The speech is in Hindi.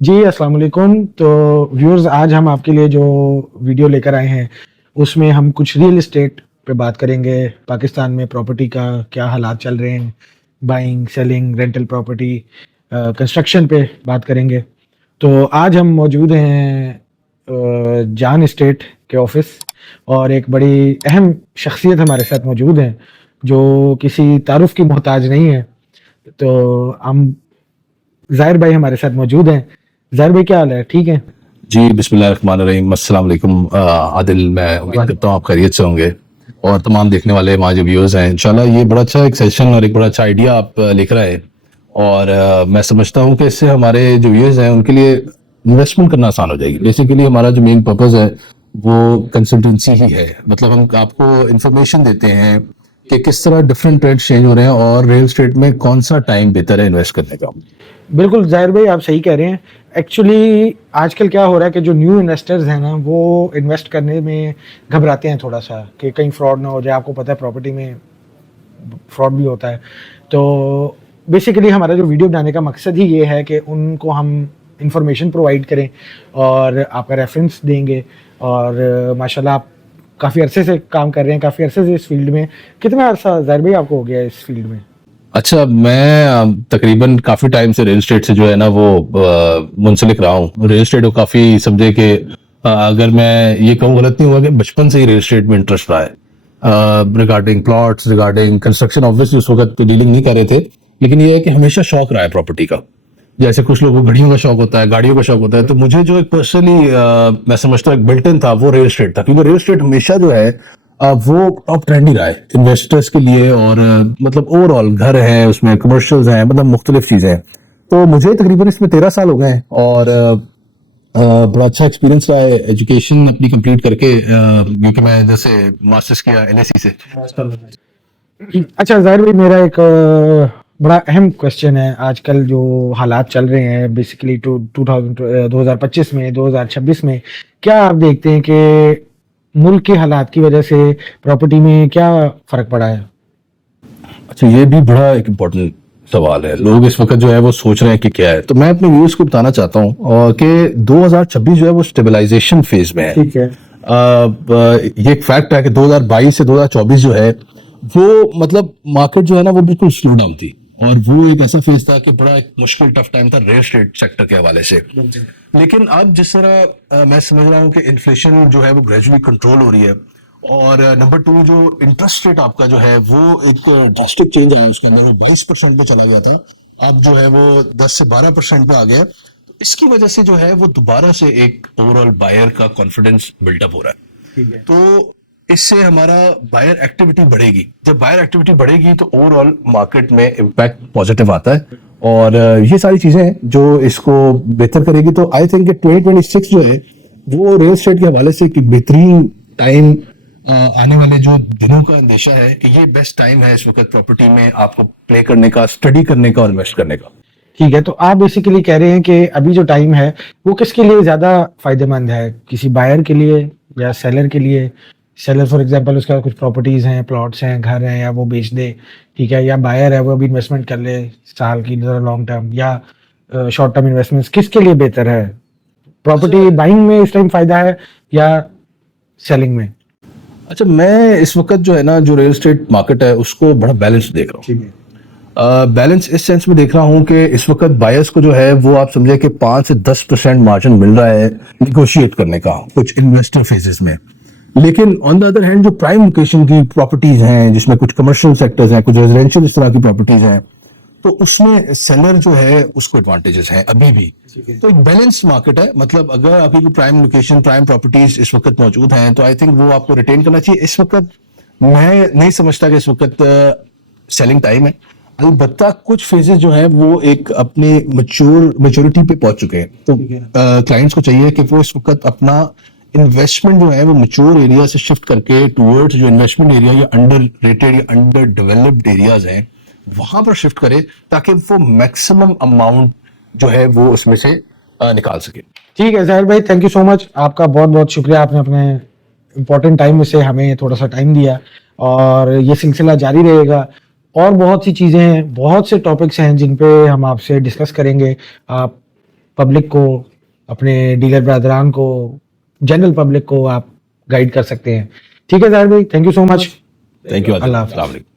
जी, अस्सलाम वालेकुम। तो व्यूअर्स, आज हम आपके लिए जो वीडियो लेकर आए हैं, उसमें हम कुछ रियल एस्टेट पे बात करेंगे। पाकिस्तान में प्रॉपर्टी का क्या हालात चल रहे हैं, buying, selling, rental property, construction पे बात करेंगे। तो आज हम मौजूद हैं जान एस्टेट के ऑफिस, और एक बड़ी अहम शख्सियत हमारे साथ मौजूद हैं, जो किसी तारुफ की मोहताज नहीं है। तो हम ज़ाहिर भाई हमारे साथ मौजूद हैं। ज़ाहिर भाई, क्या हाल है? ठीक है? जी बिस्मिल्लाहिर्रहमानिर्रहीम। अस्सलाम वालेकुम आदिल, मैं उम्मीद करता हूँ आप खैरियत से होंगे और तमाम देखने वाले हमारे जो व्यूअर्स हैं। इंशाल्लाह ये बड़ा अच्छा एक सेशन और एक बड़ा अच्छा आइडिया आप लेकर आए और मैं समझता हूँ कि इससे हमारे जो व्यूअर्स हैं उनके लिए इन्वेस्टमेंट करना आसान हो जाएगी। बेसिकली हमारा जो मेन पर्पस है वो कंसल्टेंसी ही है, मतलब हम आपको इंफॉर्मेशन देते हैं कि किस तरह डिफरेंट ट्रेंड्स चेंज हो रहे हैं और रियल एस्टेट में कौन सा टाइम बेहतर है इन्वेस्ट करने का। बिल्कुल ज़ाहिर भाई, आप सही कह रहे हैं। एक्चुअली आजकल क्या हो रहा है कि जो न्यू इन्वेस्टर्स हैं ना, वो इन्वेस्ट करने में घबराते हैं थोड़ा-सा, कि कहीं फ्रॉड ना हो जाए। आपको पता है प्रॉपर्टी में फ्रॉड भी होता है। तो बेसिकली हमारा जो वीडियो बनाने का मकसद ही ये है कि उनको हम इंफॉर्मेशन प्रोवाइड करें और आपका रेफरेंस देंगे। और माशाल्लाह आप काफ़ी अरसे से काम कर रहे हैं, काफ़ी अरसे से इस फील्ड में। कितना अरसा ज़ाहिर भाई आपको हो गया है इस फील्ड में? अच्छा, मैं तकरीबन काफी टाइम से रियल एस्टेट से जो है ना वो मुंसलिक रहा हूँ। रियल एस्टेट को काफी समझे कि अगर मैं ये कहूँ गलत नहीं होगा कि बचपन से ही रियल एस्टेट में इंटरेस्ट रहा है। Regarding plots, regarding construction, obviously उस वक्त तो डीलिंग नहीं कर रहे थे, लेकिन ये है कि हमेशा शौक रहा है प्रॉपर्टी का। जैसे कुछ लोगों को घड़ियों का शौक होता है, गाड़ियों का शौक होता है, तो मुझे जो एक पर्सनली मैं समझता हूँ एक बिल्ट इन था वो रियल एस्टेट था, क्योंकि रियल एस्टेट हमेशा जो है वो टॉप ट्रेंड ही रहा है इन्वेस्टर्स के लिए। और मतलब ओवरऑल घर है, उसमें कमर्शियल्स हैं, मतलब मुख्तलिफ चीजें हैं। तो मुझे तकरीबन इसमें 13 साल हो गए हैं और बड़ा अच्छा एक्सपीरियंस रहा है एजुकेशन अपनी कंप्लीट करके, क्योंकि मैं जैसे मास्टर्स किया एलएसी से। अच्छा ज़ाहिर भाई, मेरा एक बड़ा अहम क्वेश्चन है। आजकल जो हालात चल रहे हैं बेसिकली 2025 में, 2026 में, क्या आप देखते हैं कि मुल्क के हालात की वजह से प्रॉपर्टी में क्या फ़र्क पड़ा है? अच्छा, ये भी बड़ा एक इम्पोर्टेंट सवाल है। लोग इस वक्त जो है वो सोच रहे हैं कि क्या है, तो मैं अपने व्यूअर्स को बताना चाहता हूँ कि 2026 जो है वो स्टेबलाइजेशन फेज में है। ठीक है। ये एक फैक्ट है कि 2022 से 2024 जो है वो मतलब मार्केट जो है ना वो बिल्कुल स्लो डाउन थी, और वो एक ऐसा फेज था कि बड़ा एक मुश्किल टफ टाइम था रियल एस्टेट सेक्टर के हवाले से। लेकिन अब जिस तरह मैं समझ रहा हूँ कि इन्फ्लेशन जो है वो ग्रेजुअली कंट्रोल हो रही है, और नंबर टू जो इंटरेस्ट रेट आपका जो है वो एक ड्रास्टिक चेंज आया, उसके अंदर 22% पे चला गया था, अब जो है वो 10 से 12% पे आ गया है। तो इसकी वजह से जो है वो दोबारा से एक ओवरऑल बायर का कॉन्फिडेंस बिल्डअप हो रहा है। ठीक है। तो इससे हमारा बायर एक्टिविटी बढ़ेगी। जब बायर एक्टिविटी बढ़ेगी तो ओवरऑल मार्केट में इम्पैक्ट पॉजिटिव आता है, और ये सारी चीजें हैं जो इसको बेहतर करेगी। तो आई थिंक 2026 जो है वो रियल एस्टेट के हवाले से एक बेहतरीन टाइम, आने वाले जो दिनों का अंदेशा है कि ये बेस्ट टाइम है इस वक्त प्रॉपर्टी में आपको प्ले करने का, स्टडी करने का और इन्वेस्ट करने का। ठीक है, तो आप बेसिकली कह रहे हैं कि अभी जो टाइम है वो किसके लिए ज़्यादा फ़ायदेमंद है? किसी बायर के लिए या सेलर के लिए? सेलर फॉर एग्जांपल, उसके पास कुछ प्रॉपर्टीज़ हैं, प्लॉट्स हैं, घर हैं, या वो बेच दे, ठीक है? या बायर है, वो अभी इन्वेस्टमेंट कर ले साल की ज़रा लॉन्ग टर्म, या शॉर्ट टर्म इन्वेस्टमेंट्स, किसके लिए बेहतर है? प्रॉपर्टी बाइंग में इस टाइम फ़ायदा है या सेलिंग में? अच्छा, मैं इस वक्त जो है ना जो रियल एस्टेट मार्केट है उसको बड़ा बैलेंस देख रहा हूँ। ठीक है। बैलेंस इस सेंस में देख रहा हूँ कि इस वक्त बायर्स को जो है वो आप समझे कि 5 से 10% मार्जिन मिल रहा है निगोशिएट करने का कुछ इन्वेस्टर फेजेस में। लेकिन ऑन द अदर हैंड जो प्राइम लोकेशन की प्रॉपर्टीज हैं, जिसमें कुछ कमर्शियल सेक्टर्स हैं, कुछ रेजिडेंशियल इस तरह की प्रॉपर्टीज हैं, तो उसमें सेलर जो है उसको एडवांटेजेस हैं अभी भी। तो एक बैलेंस मार्केट है, मतलब अगर आपकी कोई प्राइम लोकेशन, प्राइम प्रॉपर्टीज इस वक्त मौजूद हैं तो आई थिंक वो आपको रिटेन करना चाहिए। इस वक्त मैं नहीं समझता कि इस वक्त सेलिंग टाइम है। अलबत्ता कुछ फेजेस जो है वो एक अपने मेच्योरिटी पे पहुंच चुके हैं, तो क्लाइंट्स को चाहिए कि वो इस वक्त अपना इन्वेस्टमेंट जो है वो मैच्योर एरिया से शिफ्ट करके टूवर्ड्स जो इन्वेस्टमेंट एरिया या अंडर रेटेड या अंडर डेवलप्ड एरियाज हैं वहां पर शिफ्ट करे, ताकि वो मैक्सिमम अमाउंट जो है वो उसमें से निकाल सके। ठीक है ज़ाहिर भाई, थैंक यू सो मच। आपका बहुत-बहुत शुक्रिया, आपने अपने इम्पोर्टेंट टाइम में से हमें थोड़ा-सा टाइम दिया, और ये सिलसिला जारी रहेगा। और बहुत सी चीज़ें हैं, बहुत से टॉपिक्स हैं जिन पे हम आपसे डिस्कस करेंगे। आप पब्लिक को, अपने डीलर ब्रदरान को, जनरल पब्लिक को आप गाइड कर सकते हैं। ठीक है ज़ाहिर भाई, thank you so much. Thank you. अल्लाह हाफ़िज़।